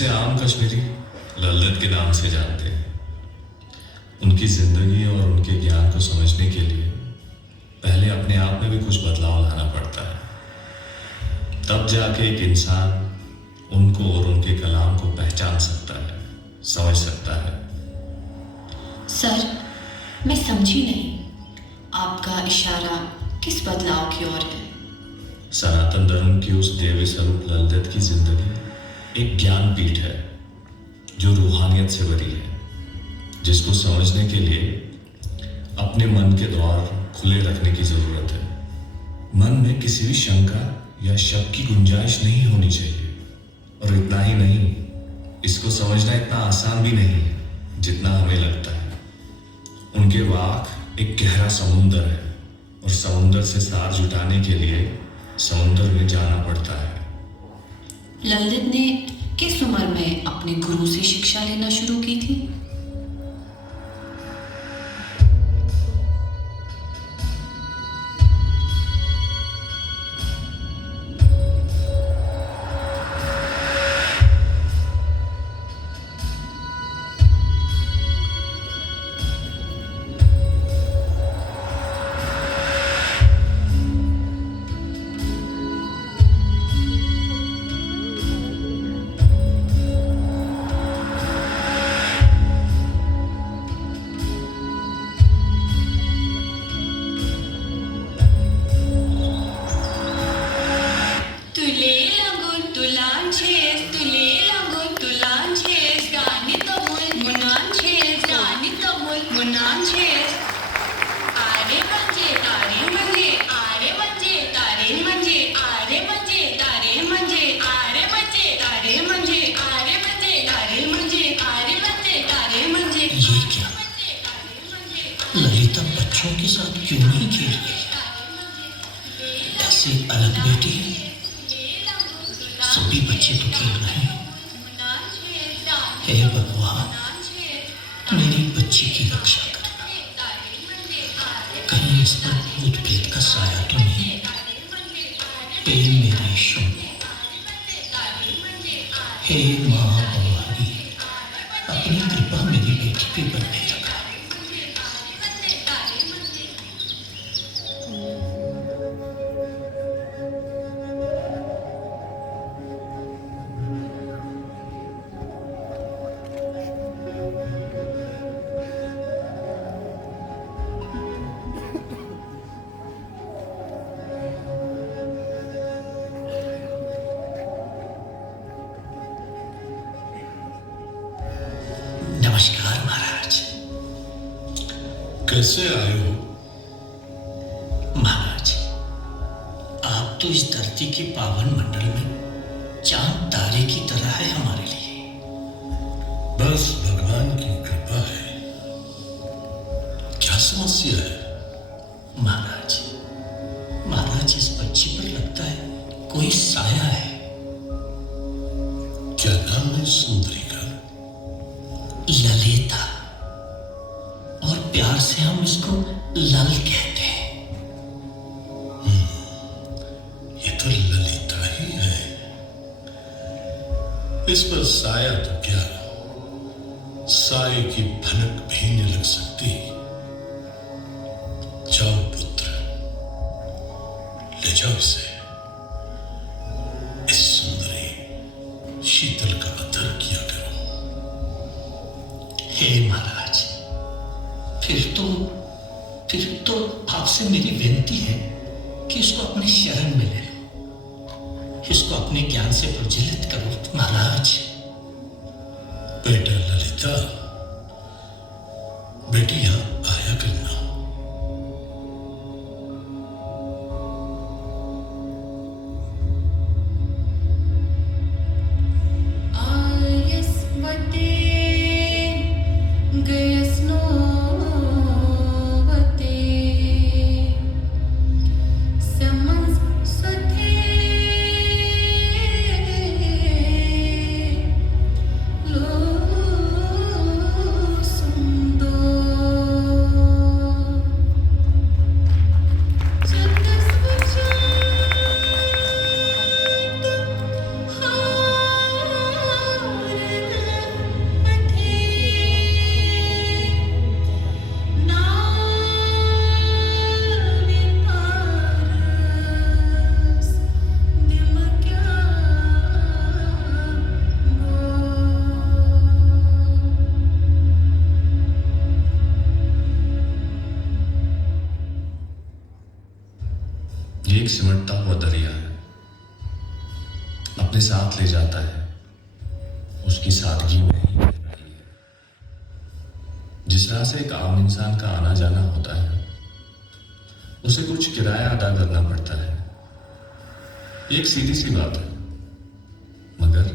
जिसे आम कश्मीरी ललित के नाम से जानते हैं। उनकी जिंदगी और उनके ज्ञान को समझने के लिए पहले अपने आप में भी कुछ बदलाव लाना पड़ता है। तब जाके एक इंसान उनको और उनके कलाम को पहचान सकता है, समझ सकता है। सर, मैं समझी नहीं, आपका इशारा किस बदलाव की ओर है? सनातन धर्म की उस देवी स्वरूप ललित की जिंदगी एक ज्ञान पीठ है जो रूहानियत से भरी है, जिसको समझने के लिए अपने मन के द्वार खुले रखने की जरूरत है। मन में किसी भी शंका या शक की गुंजाइश नहीं होनी चाहिए। और इतना ही नहीं, इसको समझना इतना आसान भी नहीं है जितना हमें लगता है। उनके वाक एक गहरा समुंदर है और समुंदर से सार जुटाने के लिए समुंदर में जाना पड़ता है। ललित ने किस उम्र में अपने गुरु से शिक्षा लेना शुरू की थी? ललिता बच्चों के साथ क्यों नहीं खेल रही? ऐसे अलग बेटी है, सभी बच्चे तो खेल रहे हैं। हे भगवान, मेरी बच्ची की रक्षा करना। कहीं इस पर भूत प्रेत का साया तो नहीं? हे मेरी शंभू, हे माँ भवानी, अपनी कृपा मेरी बेटी पे बनाए रखा। नमस्कार महाराज। कैसे आए हो? महाराज, आप तो इस धरती के पावन मंडल में चांद तारे की तरह है हमारे लिए। बस भगवान की कृपा है। क्या समस्या है? महाराज इस बच्ची पर लगता है कोई साया है। क्या नाम है सुंदरी का? ललिता, और प्यार से हम इसको लल कहते हैं। ये तो ललिता ही है। इस पर साया तो क्या, साये की भनक भी नहीं लग सकती। जाओ पुत्र, ले जाओ इसे। इस सुंदरी शीतल का आदर किया करो। हे महाराज, फिर तो आपसे मेरी विनती है कि इसको अपने शरण में ले लो, इसको अपने ज्ञान से प्रज्वलित करो महाराज। बेटा ललिता, बेटी यहां आया करना। Lo sundo एक सिमटता हुआ दरिया है, अपने साथ ले जाता है, उसकी सादगी में ही रह रही है। जिस राह से एक आम इंसान का आना जाना होता है, उसे कुछ किराया अदा करना पड़ता है। एक सीधी सी बात है, मगर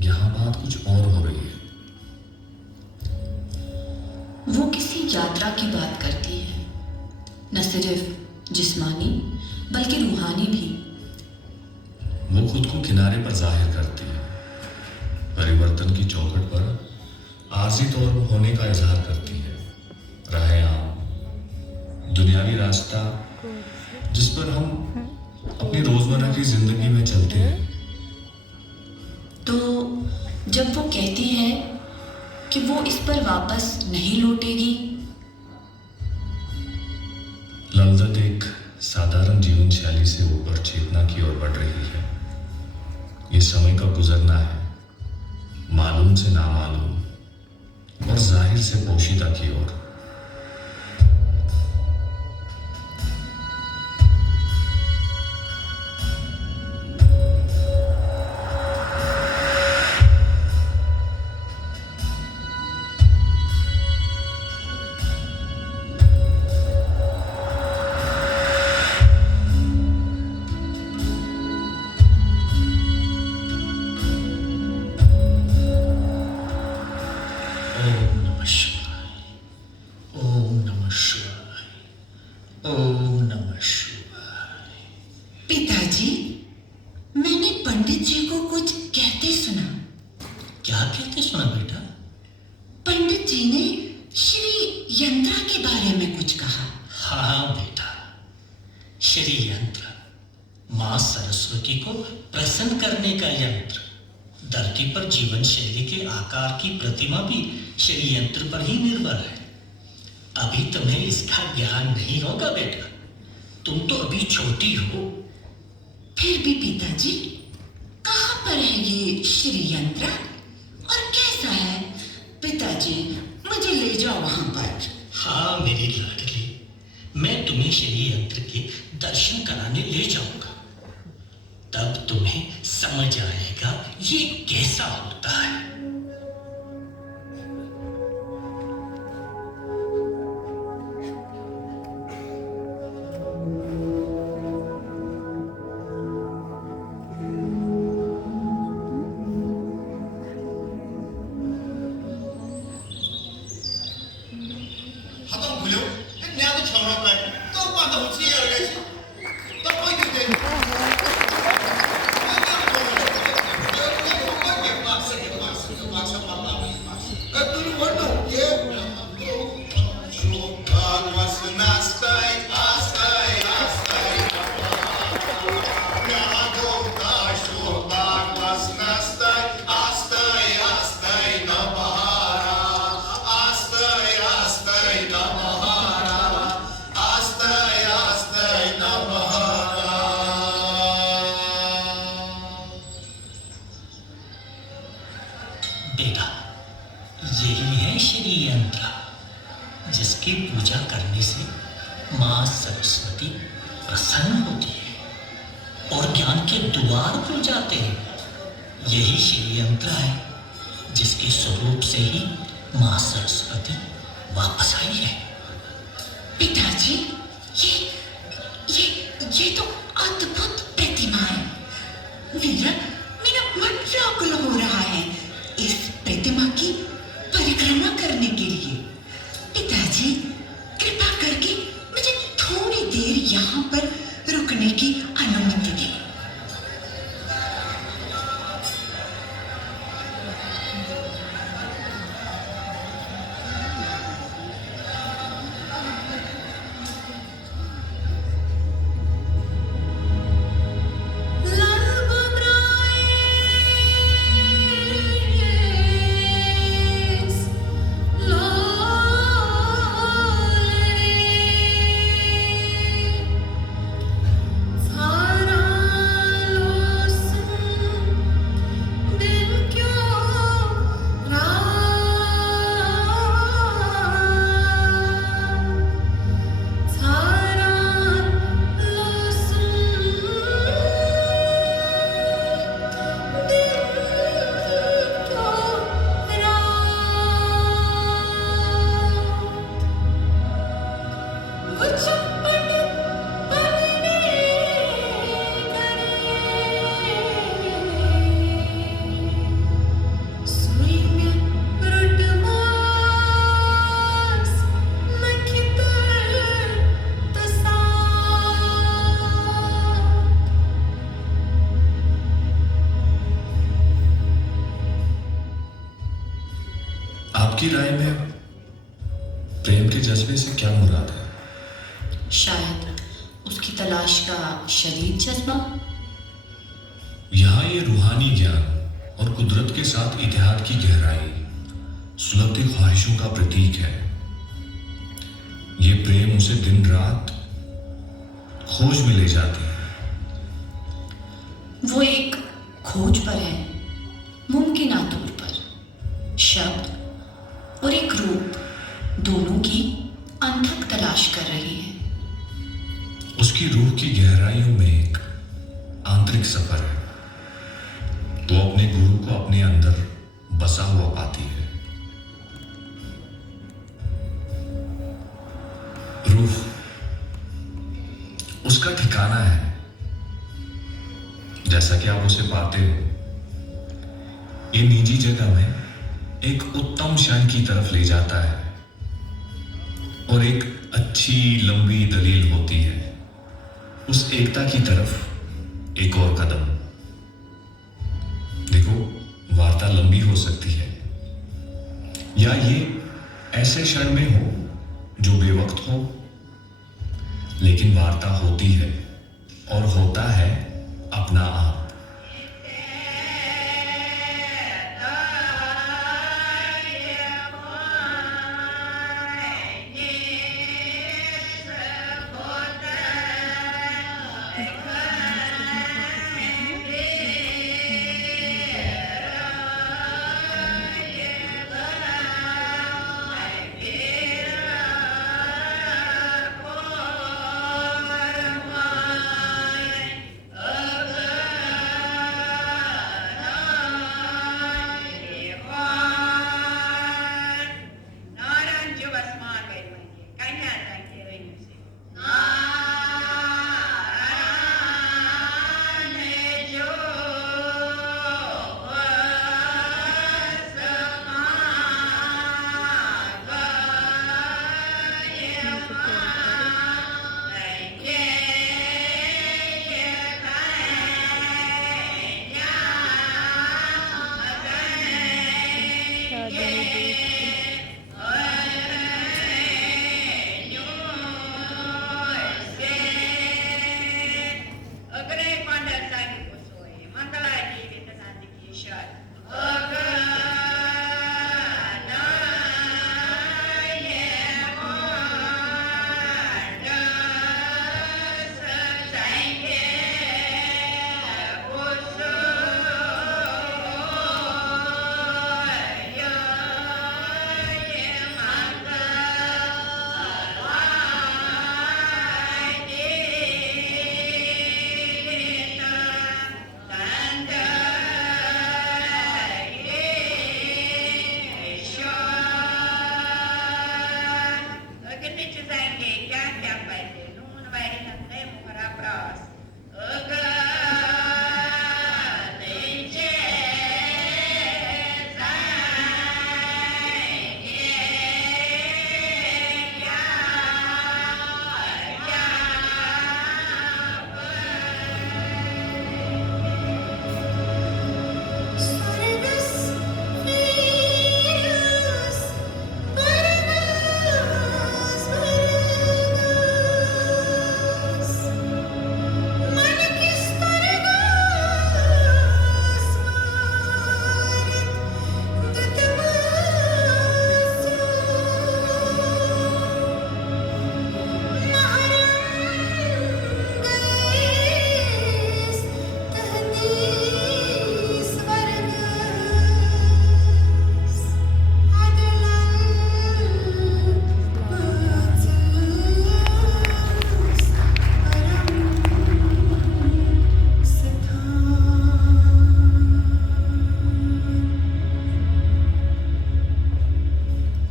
यहां बात कुछ और हो रही है। वो किसी यात्रा की बात करती है, न सिर्फ जिस्मानी बल्कि रूहानी भी। वो खुद को किनारे पर जाहिर करती है, परिवर्तन की चौखट पर आर्जी तौर पर होने का इजहार करती है। राह आम, दुनियावी रास्ता जिस पर हम अपनी रोजमर्रा की जिंदगी में चलते हैं। तो जब वो कहती है कि वो इस पर वापस नहीं लौटेगी, ललदत एक साधारण जीवन शैली से ऊपर चेतना की ओर बढ़ रही है। ये समय का गुजरना है, मालूम से नामालूम और जाहिर से पोशीदा की ओर। ओम नमः शिवाय, ओम नमः शिवाय, ओम नमः शिवाय। पिताजी, मैंने पंडित जी को कुछ कहते सुना। क्या कहते सुना बेटा? पंडित जी ने श्री यंत्रा के बारे में कुछ कहा। हाँ बेटा, श्री यंत्र माँ सरस्वती को प्रसन्न करने का यंत्र। धरती पर जीवन शैली के आकार की प्रतिमा भी श्री यंत्र पर ही निर्भर है। अभी तुम्हें इसका ज्ञान नहीं होगा बेटा, तुम तो अभी छोटी हो। फिर भी पिताजी, कहाँ पर है ये श्री यंत्र और कैसा है? पिताजी, मुझे ले जाओ वहां पर। हाँ मेरी लाडली, मैं तुम्हें श्री यंत्र के दर्शन कराने ले जाऊंगा। तब तुम्हें समझ आएगा ये कैसा होता है। 하던 무료? 내가 전화할 거야. 또 봐도 어떻게 해야겠지? 또 보이게 बेटा, यही है श्री यंत्र, जिसकी पूजा करने से माँ सरस्वती प्रसन्न होती है और ज्ञान के द्वार खुल जाते हैं। यही श्री यंत्र है जिसके स्वरूप से ही माँ सरस्वती वापस आई है। पिताजी, ये तो अद्भुत प्रतिमा है। मेरा मेरा मन व्याकुल हो रहा है इस प्रतिमा की परिक्रमा करने के लिए। पिताजी, कृपा करके मुझे थोड़ी देर यहाँ पर रुकने की अनुमति दें। ललगुद्राय आपकी राय में प्रेम के जज्बे से क्या मुराद है? शायद उसकी तलाश का शदीद जज्बा। यहाँ ये रूहानी ज्ञान और कुदरत के साथ इत्तेहाद की गहराई सुलगती ख्वाहिशों का प्रतीक है। ये प्रेम उसे दिन रात खोज में ले जाती है। वो एक खोज पर है, मुमकिन तौर पर। शब्द और एक रूप दोनों की अनथक तलाश कर रही है। उसकी रूह की गहराइयों में एक आंतरिक सफर है। वो अपने गुरु को अपने अंदर बसा हुआ पाती है। रूह उसका ठिकाना है। जैसा कि आप उसे पाते हो, ये निजी जगह में एक उत्तम क्षण की तरफ ले जाता है और एक अच्छी लंबी दलील होती है उस एकता की तरफ एक और कदम। देखो, वार्ता लंबी हो सकती है या ये ऐसे क्षण में हो जो बेवक्त हो, लेकिन वार्ता होती है और होता है अपना आप।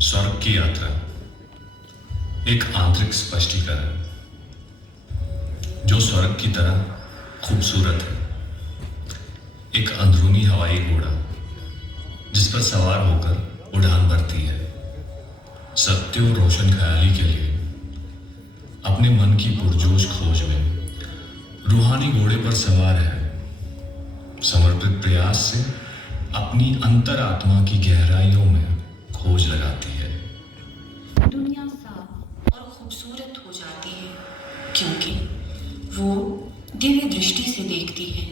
स्वर्ग की यात्रा एक आंतरिक स्पष्टीकरण जो स्वर्ग की तरह खूबसूरत है। एक अंदरूनी हवाई घोड़ा जिस पर सवार होकर उड़ान भरती है, सत्य और रोशन ख्याली के लिए अपने मन की पुरजोश खोज में रूहानी घोड़े पर सवार है। समर्पित प्रयास से अपनी अंतरात्मा की गहराइयों में खोज लगाती है। दुनिया साफ और खूबसूरत हो जाती है क्योंकि वो दिव्य दृष्टि से देखती है।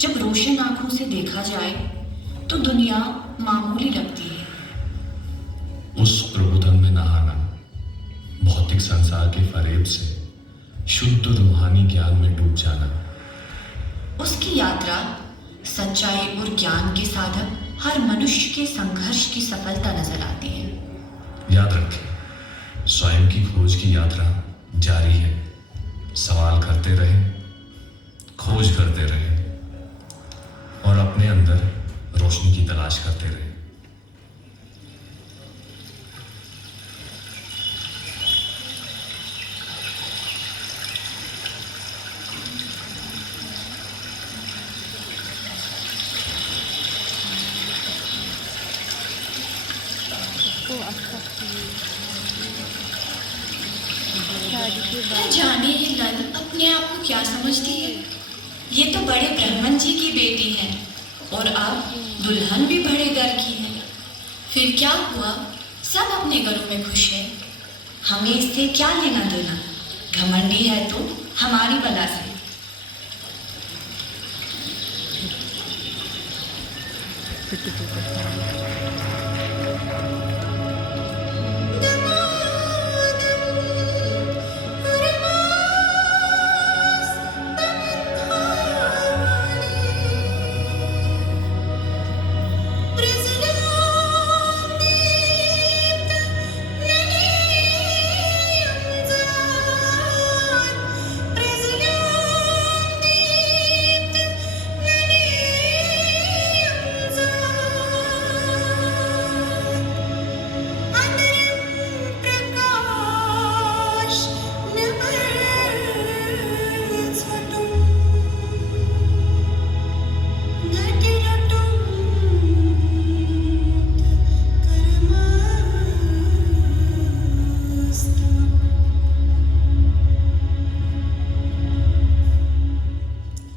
जब रोशन आंखों से देखा जाए तो दुनिया मामूली लगती है। उस प्रबोधन में नहाना, भौतिक संसार के फरेब से शुद्ध रूहानी ज्ञान में डूब जाना। उसकी यात्रा सच्चाई और ज्ञान के साधक हर मनुष्य के संघर्ष की सफलता नजर आती है। याद रखें, स्वयं की खोज की यात्रा जारी है। सवाल करते रहें, खोज करते रहें और अपने अंदर रोशनी की तलाश करते रहें। न जाने ये नन अपने आप को क्या समझती है। ये तो बड़े ब्राह्मण जी की बेटी है और अब दुल्हन भी बड़े घर की है। फिर क्या हुआ, सब अपने घरों में खुश है। हमें इससे क्या लेना देना। घमंडी है तो हमारी बला से।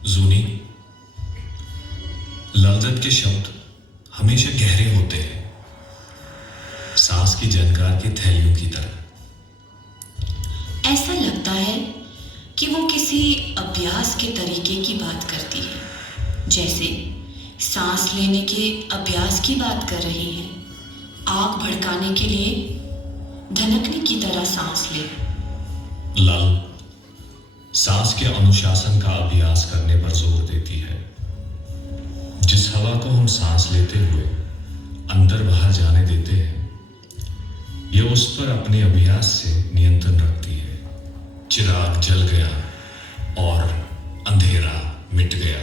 जूनी, ललजत के शब्द हमेशा गहरे होते हैं, सांस की झनकार की थैलियों की तरह। ऐसा लगता है कि वो किसी अभ्यास के तरीके की बात करती है, जैसे सांस लेने के अभ्यास की बात कर रही है। आग भड़काने के लिए धनकने की तरह सांस ले। लल सांस के अनुशासन का अभ्यास करने पर जोर देती है। जिस हवा को हम सांस लेते हुए अंदर बाहर जाने देते हैं, यह उस पर अपने अभ्यास से नियंत्रण रखती है। चिराग जल गया और अंधेरा मिट गया।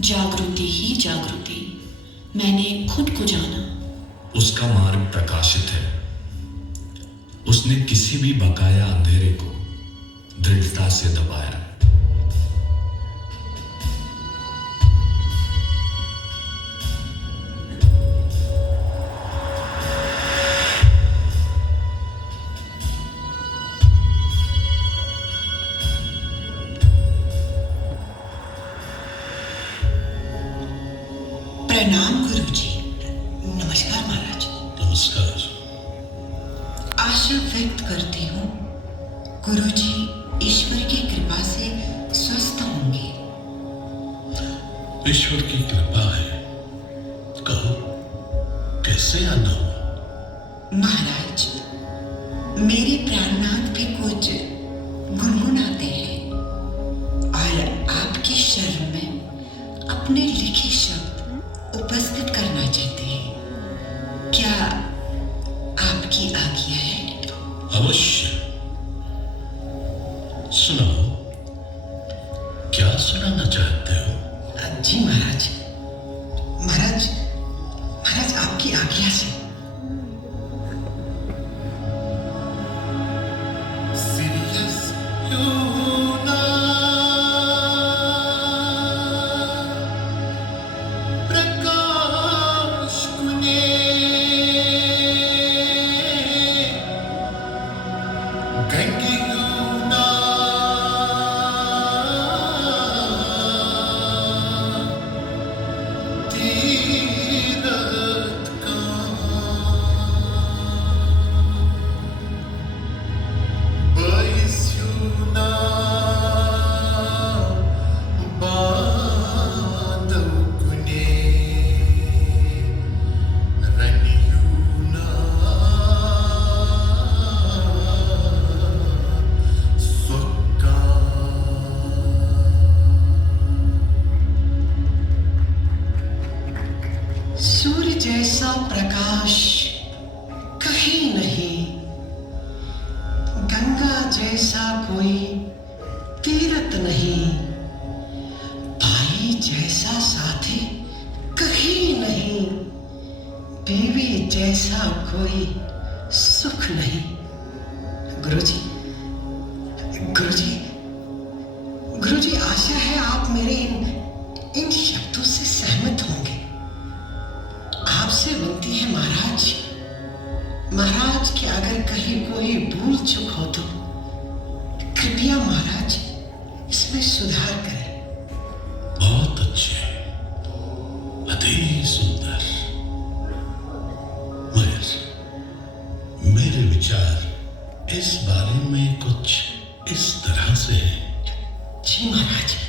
जागृति ही जागृति, मैंने खुद को जाना। उसका मार्ग प्रकाशित है। उसने किसी भी बकाया अंधेरे को दृढ़ता से दबाया। प्रणाम गुरुजी। नमस्कार महाराज। नमस्कार। आशा व्यक्त करती हूँ गुरुजी ईश्वर की कृपा से स्वस्थ होंगे। ईश्वर की कृपा है। कहो, कैसे आना हुआ? महाराज, मेरे प्राणनाथ भी कुछ गुनगुनाते हैं और आपके शरण में अपने लिखे शब्द उपस्थित करना चाहते हैं। क्या आपकी आज्ञा है? अवश्य। सुनाओ, क्या सुनाना चाहते हो? जी महाराज। महाराज, महाराज आपकी आज्ञा से। Sirius Yuna Prakash Kune Gange Yuna Tirath Ka सूर्य जैसा प्रकाश कहीं नहीं, गंगा जैसा कोई तीरथ नहीं, भाई जैसा साथी कहीं नहीं, बीवी जैसा कोई सुख नहीं। गुरुजी, गुरुजी, गुरुजी, आशा है आप मेरे इन शब्दों से सहमत होंगे। आपसे विनती है महाराज, महाराज कि अगर कहीं कोई भूल चूक हो तो कृपया महाराज इसमें सुधार करें। बहुत अच्छे, अति सुंदर। मगर मेरे विचार इस बारे में कुछ इस तरह से है। जी महाराज।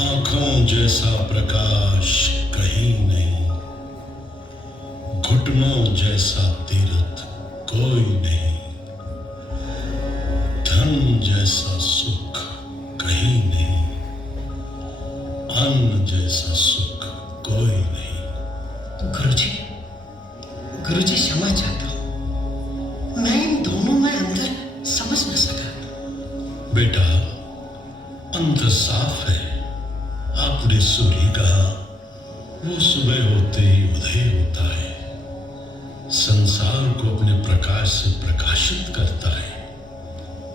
आंखों जैसा प्रकाश कहीं नहीं, घुटनों जैसा तीरथ कोई नहीं, धन जैसा सुख कहीं नहीं, अन्न जैसा सुख कोई नहीं। गुरुजी, गुरुजी क्षमा चाहता हूं, मैं इन दोनों में अंतर समझ न सका। बेटा, अंतर साफ है। आपने सूर्य कहा, वो सुबह होते ही उदय होता है, संसार को अपने प्रकाश से प्रकाशित करता है,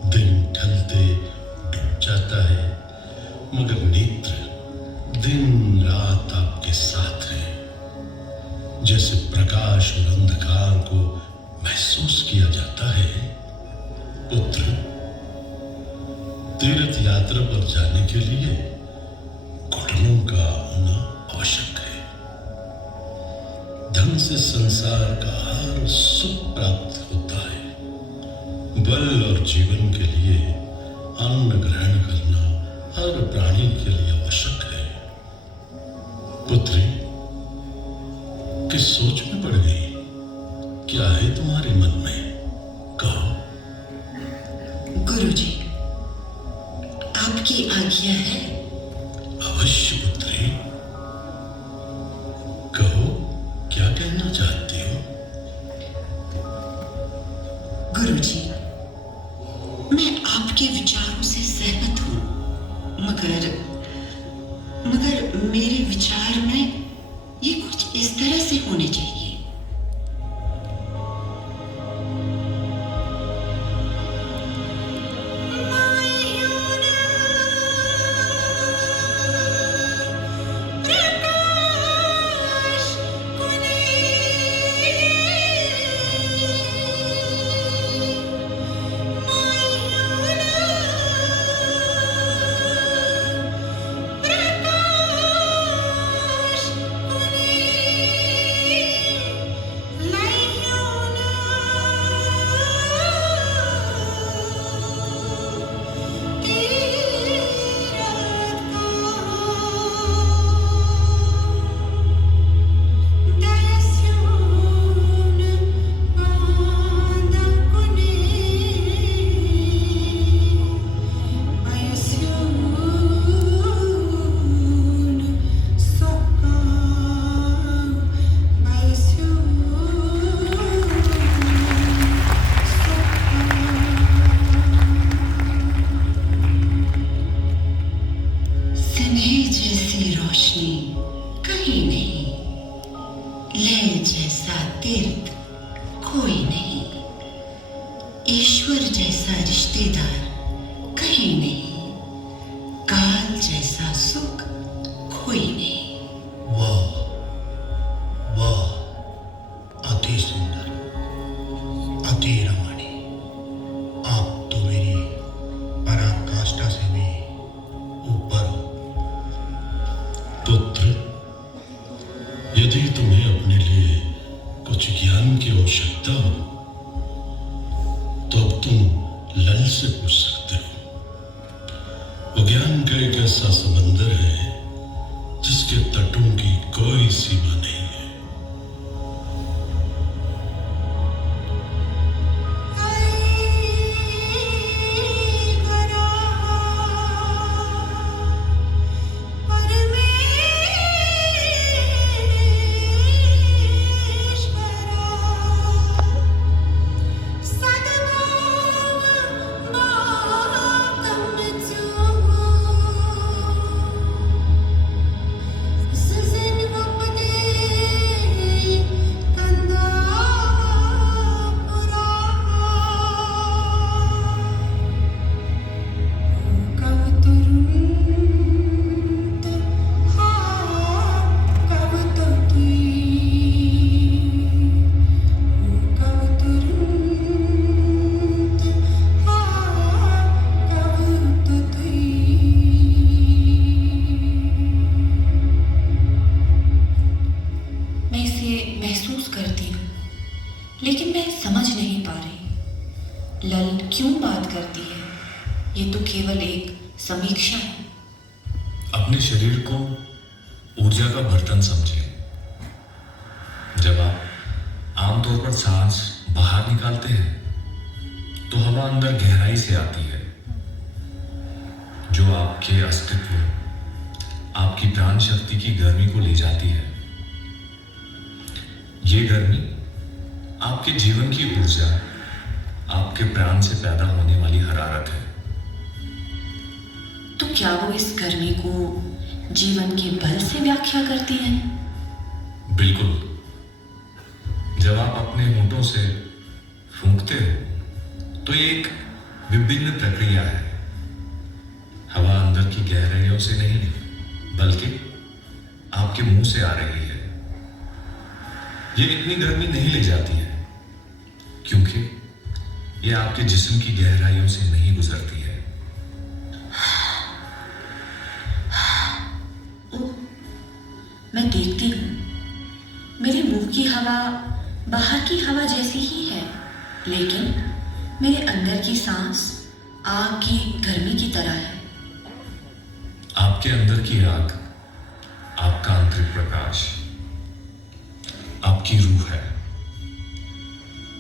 दिन ढलते डूब जाता है, मगर नेत्र दिन रात आपके साथ है। जैसे प्रकाश और अंधकार को महसूस किया जाता है। पुत्र, तीर्थ यात्रा पर जाने के लिए घुटनों का होना आवश्यक है। धन से संसार का हर सुख प्राप्त होता है। बल और जीवन के लिए अन्न ग्रहण करना हर प्राणी के लिए आवश्यक है। पुत्री, किस सोच में पड़ गई? क्या है तुम्हारे मन में? कहो। गुरुजी, आपकी आज्ञा है? अवश्य पुत्री, कहो, क्या कहना चाहती हो? गुरुजी, मैं आपके विचारों से सहमत हूं, मगर मेरे विचार में ये कुछ इस तरह से होने चाहिए। ईश्वर जैसा रिश्तेदार कहीं नहीं, काल जैसा सुख कोई नहीं। वाह वाह, अति सुंदर, अति रमणी। आप तो मेरी पराकाष्ठा से भी ऊपर हो। पुत्र, यदि तुम्हें अपने लिए कुछ ज्ञान की आवश्यकता हो तो अब तुम लल से पूछ सकते हो। वो ज्ञान का एक ऐसा समंदर है जिसके तटों की कोई सीमा नहीं है। मैं इसे महसूस करती हूँ, लेकिन मैं समझ नहीं पा रही लल क्यों बात करती है। ये तो केवल एक समीक्षा है। अपने शरीर को ऊर्जा का बर्तन समझें। जब आप आमतौर पर सांस बाहर निकालते हैं तो हवा अंदर गहराई से आती है, जो आपके अस्तित्व, आपकी प्राण शक्ति की गर्मी को ले जाती है। ये गर्मी आपके जीवन की ऊर्जा, आपके प्राण से पैदा होने वाली हरारत है। तो क्या वो इस गर्मी को जीवन के बल से व्याख्या करती हैं? बिल्कुल। जब आप अपने होंठों से फूंकते हो तो ये एक विभिन्न प्रक्रिया है। हवा अंदर की गहराइयों से नहीं, बल्कि आपके मुंह से आ रही है। ये इतनी गर्मी नहीं ले जाती है क्योंकि ये आपके जिस्म की गहराइयों से नहीं गुजरती है। मैं देखती हूँ मेरे मुंह की हवा बाहर की हवा जैसी ही है, लेकिन मेरे अंदर की सांस आग की गर्मी की तरह है। आपके अंदर की आग आपका आंतरिक प्रकाश, आपकी रूह है।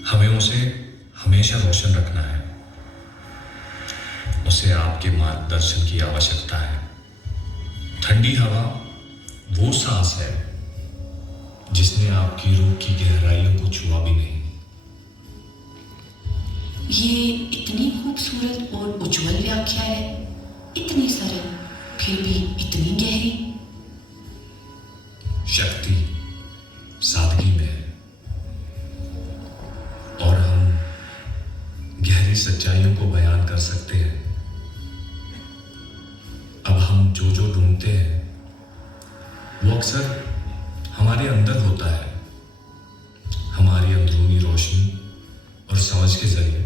हमें उसे हमेशा रोशन रखना है। उसे आपके मार्गदर्शन की आवश्यकता है। ठंडी हवा वो सांस है जिसने आपकी रूह की गहराइयों को छुआ भी नहीं। ये इतनी खूबसूरत और उज्जवल व्याख्या है, इतनी सरल फिर भी इतनी गहरी। शक्ति सादगी में है और हम गहरी सच्चाइयों को बयान कर सकते हैं। अब हम जो जो ढूंढते हैं वो अक्सर हमारे अंदर होता है। हमारी अंदरूनी रोशनी और समझ के जरिए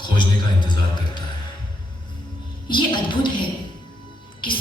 खोजने का इंतजार करता है। ये अद्भुत है